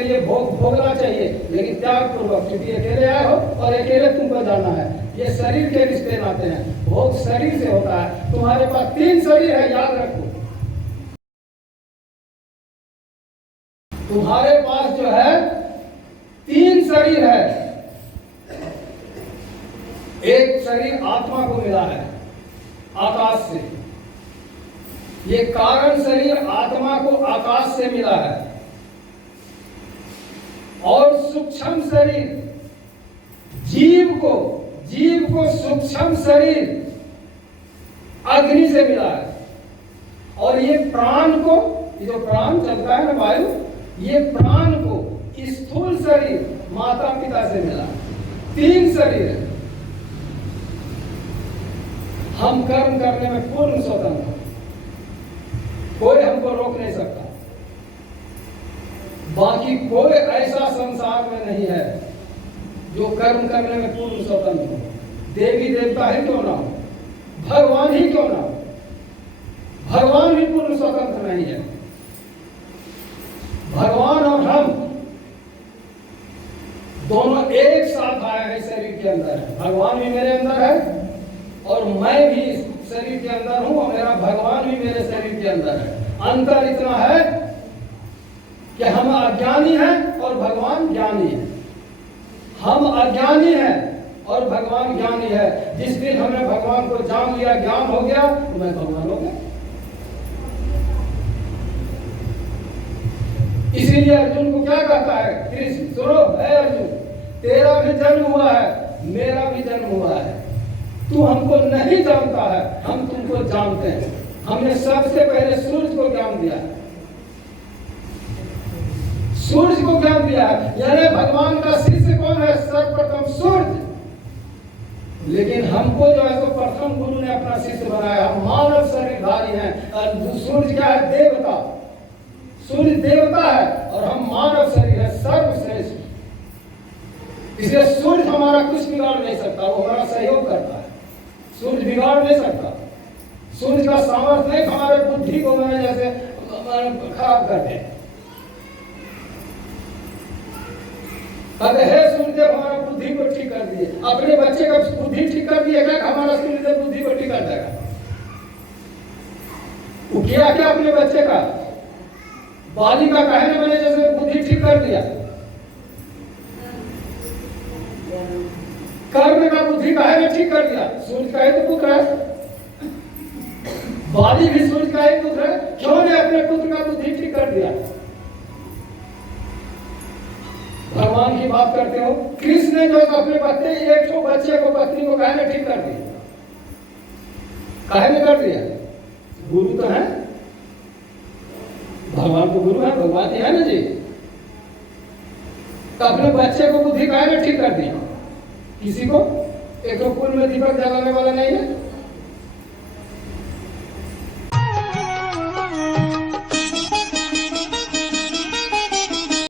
के लिए भोग भोगना चाहिए, लेकिन त्याग पूर्वक, क्योंकि अकेले आए हो और अकेले तुमको जाना है। ये शरीर के रिश्ते नाते हैं, भोग शरीर से होता है। तुम्हारे पास 3 शरीर है, याद रखो। तुम्हारे पास जो है 3 शरीर है। एक शरीर आत्मा को मिला है आकाश से, ये कारण शरीर आत्मा को आकाश से मिला है, और सूक्ष्म शरीर जीव को सूक्ष्म शरीर अग्नि से मिला है, और ये प्राण को, ये जो प्राण चलता है ना वायु, ये प्राण को स्थूल शरीर माता पिता से मिला। 3 शरीर है। हम कर्म करने में पूर्ण स्वतंत्र, कोई हमको रोक नहीं सकता। बाकी कोई ऐसा संसार में नहीं है जो कर्म करने में पूर्ण स्वतंत्र हो। देवी देवता ही क्यों ना हो, भगवान ही क्यों ना हो, भगवान भी पूर्ण स्वतंत्र नहीं है। भगवान और हम दोनों एक साथ आए हैं, शरीर के अंदर है। भगवान भी मेरे अंदर है और मैं भी शरीर के अंदर हूं, और मेरा भगवान भी मेरे शरीर के अंदर है। अंतर इतना है कि हम अज्ञानी हैं और भगवान ज्ञानी है। हम अज्ञानी हैं और भगवान ज्ञानी है। जिस दिन हमने भगवान को जान लिया, ज्ञान हो गया, तो मैं भगवान हो गया। इसीलिए अर्जुन को क्या कहता है कृष्ण, सुनो है अर्जुन, तेरा भी जन्म हुआ है, मेरा भी जन्म हुआ है। तू हमको नहीं जानता है, हम तुमको जानते हैं। हमने सबसे पहले सूर्य को ज्ञान दिया है, सूर्य को ज्ञान दिया है। यानी भगवान का शिष्य कौन है? सर्वप्रथम सूर्य। लेकिन हमको जो है तो प्रथम गुरु ने अपना शिष्य बनाया। हम मानव शरीरधारी हैं, और सूर्य क्या है? देवता। सूर्य देवता है और हम मानव शरीर है, सर्वश्रेष्ठ। इसलिए सूर्य हमारा कुछ बिगाड़ नहीं सकता, वो हमारा सहयोग करता है। सूर्य बिगाड़ नहीं सकता। सूर्य का सामर्थ्य नहीं हमारे बुद्धि को मैंने जैसे खराब कर दे। अरे हे सूर्यदेव हमारा बुद्धि को ठीक कर दिए, अपने बच्चे का बुद्धि ठीक कर दिए क्या? हमारा सूर्यदेव बुद्धि को ठीक कर देगा? वो किया क्या अपने बच्चे का? बालिका कहने मैंने जैसे बुद्धि ठीक कर दिया। कर्ण का बुद्धि का है ठीक कर दिया। सूर्य का ही तो पुत्र है, बाली भी सूर्य का ही पुत्र है, क्यों ने अपने पुत्र का बुद्धि ठीक कर दिया? भगवान की बात करते हो। कृष्ण ने जो अपने बच्चे, एक बच्चे को, पत्नी को कहने ठीक कर दिया। कहने कर दिया, गुरु तो है, भगवान तो गुरु है, भगवान ही है ना जी। तो अपने बच्चे को बुद्धि कहने ठीक कर दिया। किसी को एक तो कुल में दीपक जलाने वाला नहीं है,